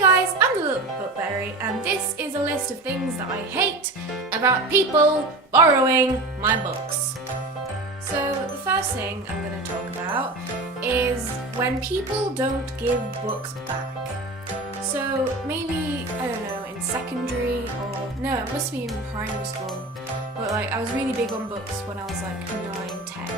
guys, I'm the Little Bookberry, and this is a list of things that I hate about people borrowing my books. So the first thing I'm going to talk about is when people don't give books back. So maybe, I don't know, in secondary or, no, it must be in primary school, but I was really big on books when I was 9, 10.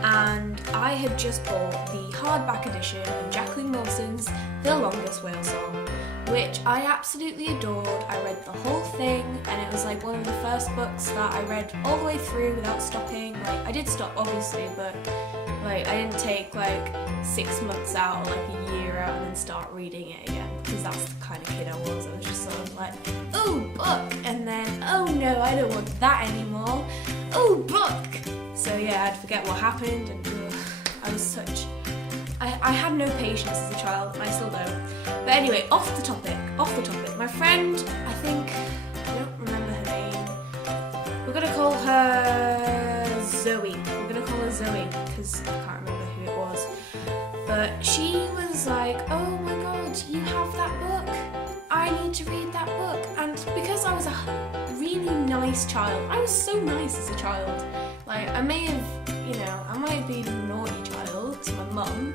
And I had just bought the hardback edition of Jacqueline Wilson's The Longest Whale Song, which I absolutely adored. I read the whole thing, and it was one of the first books that I read all the way through without stopping. I did stop obviously, but I didn't take 6 months out or a year out and then start reading it again, because that's the kind of kid I was. I was just sort of oh, book, and then, oh no, I don't want that anymore. Oh, book! So yeah, I'd forget what happened, and I was I had no patience as a child, and I still don't. But anyway, off the topic. My friend, I don't remember her name. We're gonna call her Zoe. Because I can't remember who it was. But she was oh my god, you have that book. I need to read that book. And because I was a really nice child, I was so nice as a child. I may have, I might be a naughty child to my mum,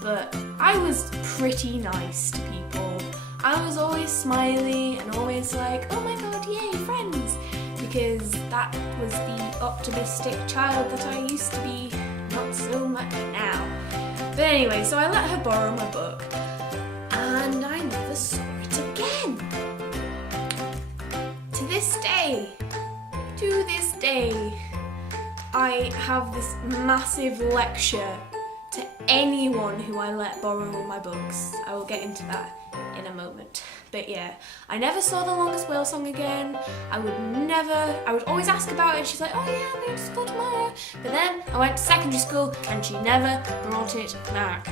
but I was pretty nice to people. I was always smiley and always oh my god, yay, friends! Because that was the optimistic child that I used to be, not so much now. But anyway, so I let her borrow my book, and I never saw it again. To this day, I have this massive lecture to anyone who I let borrow my books. I will get into that in a moment. But yeah, I never saw The Longest Whale Song again. I would always ask about it. She's oh yeah, I'm going to school tomorrow. But then I went to secondary school and she never brought it back.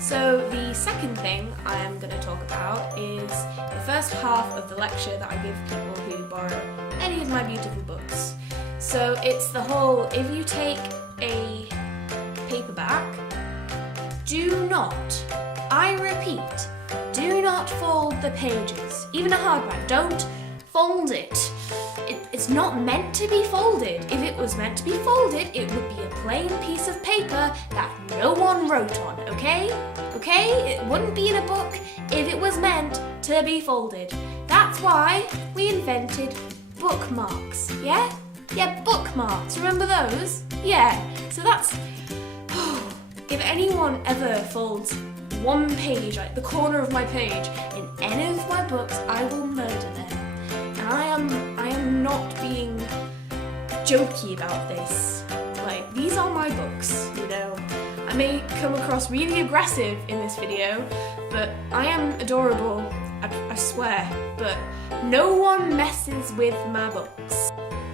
So the second thing I am going to talk about is the first half of the lecture that I give people who borrow any of my beautiful books. So it's the whole, if you take a paperback, do not, I repeat, do not fold the pages. Even a hardback, don't fold it. It's not meant to be folded. If it was meant to be folded, it would be a plain piece of paper that no one wrote on, okay? Okay? It wouldn't be in a book if it was meant to be folded. That's why we invented bookmarks, yeah? Yeah, bookmarks, remember those? Yeah, so that's, if anyone ever folds one page, the corner of my page, in any of my books, I will murder them. And I am not being jokey about this. These are my books, I may come across really aggressive in this video, but I am adorable, I swear, but no one messes with my books.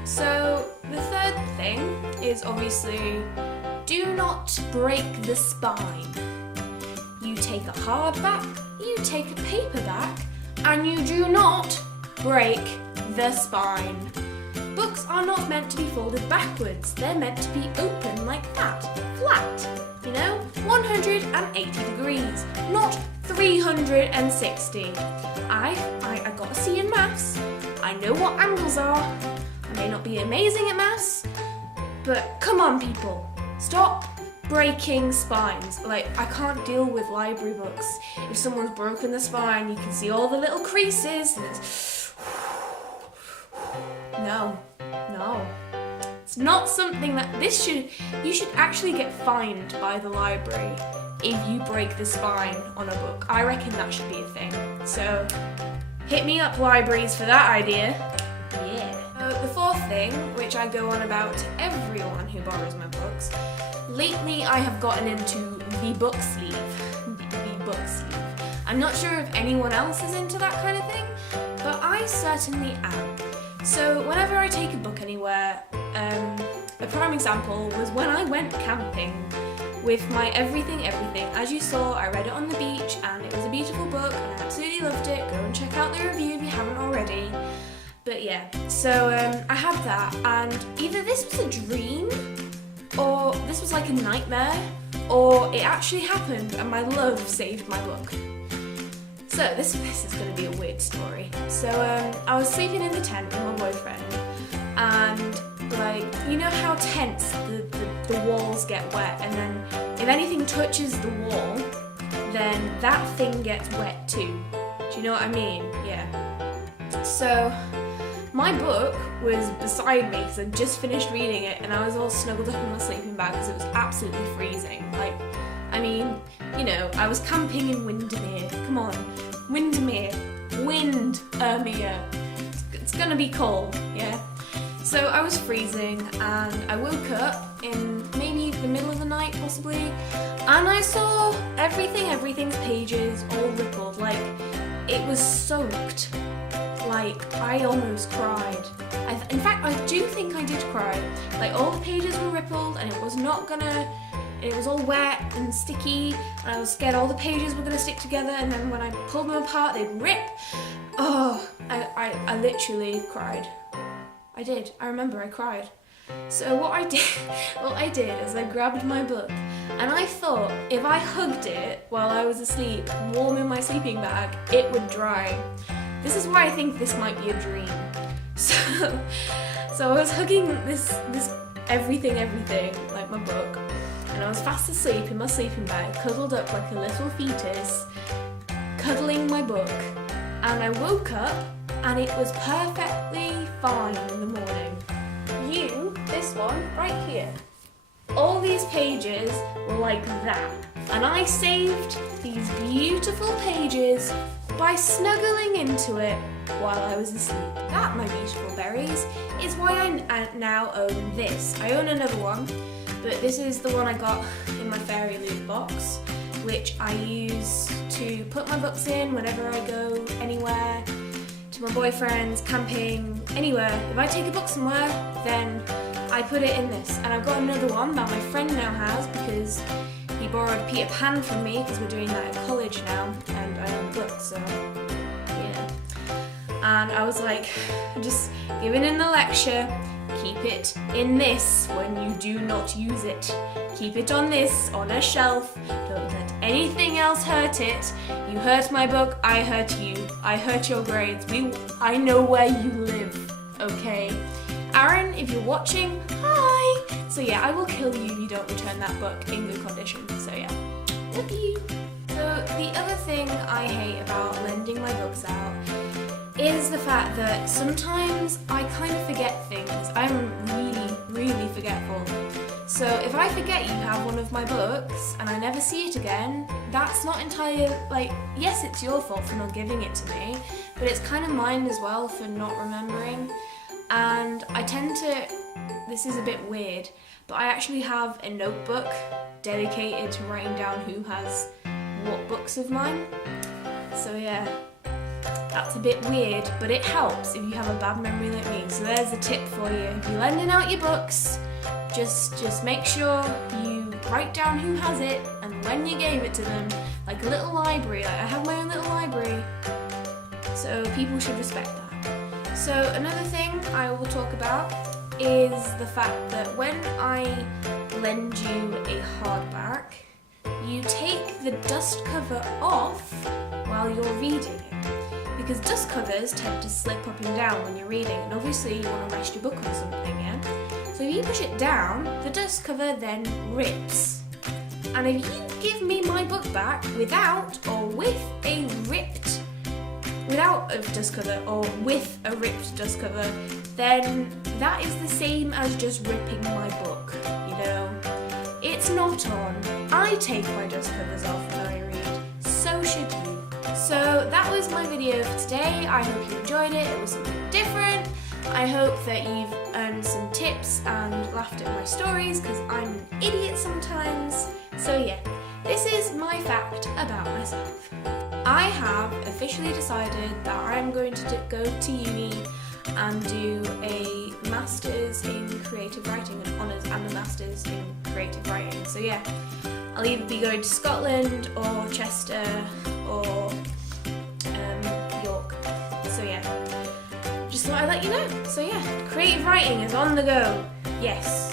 So the third thing is obviously, do not break the spine. You take a hardback, you take a paperback, and you do not break the spine. Books are not meant to be folded backwards, they're meant to be open like that, flat, 180 degrees, not 360. I got a C in maths, I know what angles are. I may not be amazing at maths, but come on people, stop breaking spines. I can't deal with library books. If someone's broken the spine, you can see all the little creases, and it's no. It's not something that you should actually get fined by the library if you break the spine on a book. I reckon that should be a thing. So hit me up, libraries, for that idea. Yeah. The fourth thing, which I go on about to everyone who borrows my books, lately I have gotten into the book sleeve. The book sleeve. I'm not sure if anyone else is into that kind of thing, but I certainly am. So whenever I take a book anywhere, a prime example was when I went camping with my Everything Everything. As you saw, I read it on the beach and it was a beautiful book and I absolutely loved it. Go and check out the review if you haven't already. But yeah, so I had that, and either this was a dream, or this was a nightmare, or it actually happened and my love saved my book. So this is going to be a weird story. So I was sleeping in the tent with my boyfriend, and like, you know how tents, the walls get wet, and then if anything touches the wall, then that thing gets wet too. Do you know what I mean? Yeah. So my book was beside me because I'd just finished reading it, and I was all snuggled up in my sleeping bag because it was absolutely freezing. Like, I mean, you know, I was camping in Windermere. Come on, Windermere. It's gonna be cold, yeah? So I was freezing, and I woke up in maybe the middle of the night, possibly, and I saw everything's pages all rippled, like it was soaked. Like, I almost cried. In fact, I do think I did cry. Like, all the pages were rippled, and it was all wet and sticky, and I was scared all the pages were gonna stick together, and then when I pulled them apart, they'd rip. Oh, I literally cried. I did. I remember I cried. So what I did is I grabbed my book, and I thought if I hugged it while I was asleep, warm in my sleeping bag, it would dry. This is why I think this might be a dream. So I was hugging this everything, like my book, and I was fast asleep in my sleeping bag, cuddled up like a little fetus, cuddling my book, and I woke up and it was perfectly fine in the morning. This one right here, all these pages were like that, and I saved these beautiful pages by snuggling into it while I was asleep. That, my beautiful berries, is why I now own this. I own another one, but this is the one I got in my Fairy Loot box, which I use to put my books in whenever I go anywhere, to my boyfriend's, camping, anywhere. If I take a book somewhere, then I put it in this. And I've got another one that my friend now has because he borrowed Peter Pan from me because we're doing that in college now, and I own books, so yeah. And I was like, just giving in the lecture, keep it in this when you do not use it. Keep it on this, on a shelf. Don't let anything else hurt it. You hurt my book, I hurt you. I hurt your grades. I know where you live, okay? Aaron, if you're watching, hi! So yeah, I will kill you if you don't return that book in good condition. So yeah, love you. So the other thing I hate about lending my books out is the fact that sometimes I kind of forget things. I'm really forgetful. So if I forget you have one of my books and I never see it again, that's not entirely, like, yes, it's your fault for not giving it to me, but it's kind of mine as well for not remembering. And I tend to, this is a bit weird, but I actually have a notebook dedicated to writing down who has what books of mine. So yeah, that's a bit weird, but it helps if you have a bad memory like me. So there's a tip for you. If you're lending out your books, just make sure you write down who has it and when you gave it to them, like a little library. Like I have my own little library, so people should respect that. So another thing I will talk about is the fact that when I lend you a hardback, you take the dust cover off while you're reading it, because dust covers tend to slip up and down when you're reading, and obviously you want to rest your book on something, yeah? So if you push it down, the dust cover then rips. And if you give me my book back without a dust cover or with a ripped dust cover, then that is the same as just ripping my book, you know? It's not on. I take my dust covers off when I read, so should you. So that was my video for today. I hope you enjoyed it. It was something different. I hope that you've earned some tips and laughed at my stories, because I'm an idiot sometimes. So yeah, this is my fact about myself. I have officially decided that I'm going to go to uni and do a Masters in Creative Writing, an honours and a Masters in Creative Writing. So yeah, I'll either be going to Scotland or Chester or York. So yeah, just thought I'd let you know. So yeah, creative writing is on the go. Yes,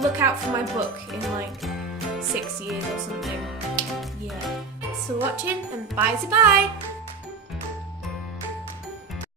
look out for my book in like 6 years or something. Yeah. for watching, and bye-bye.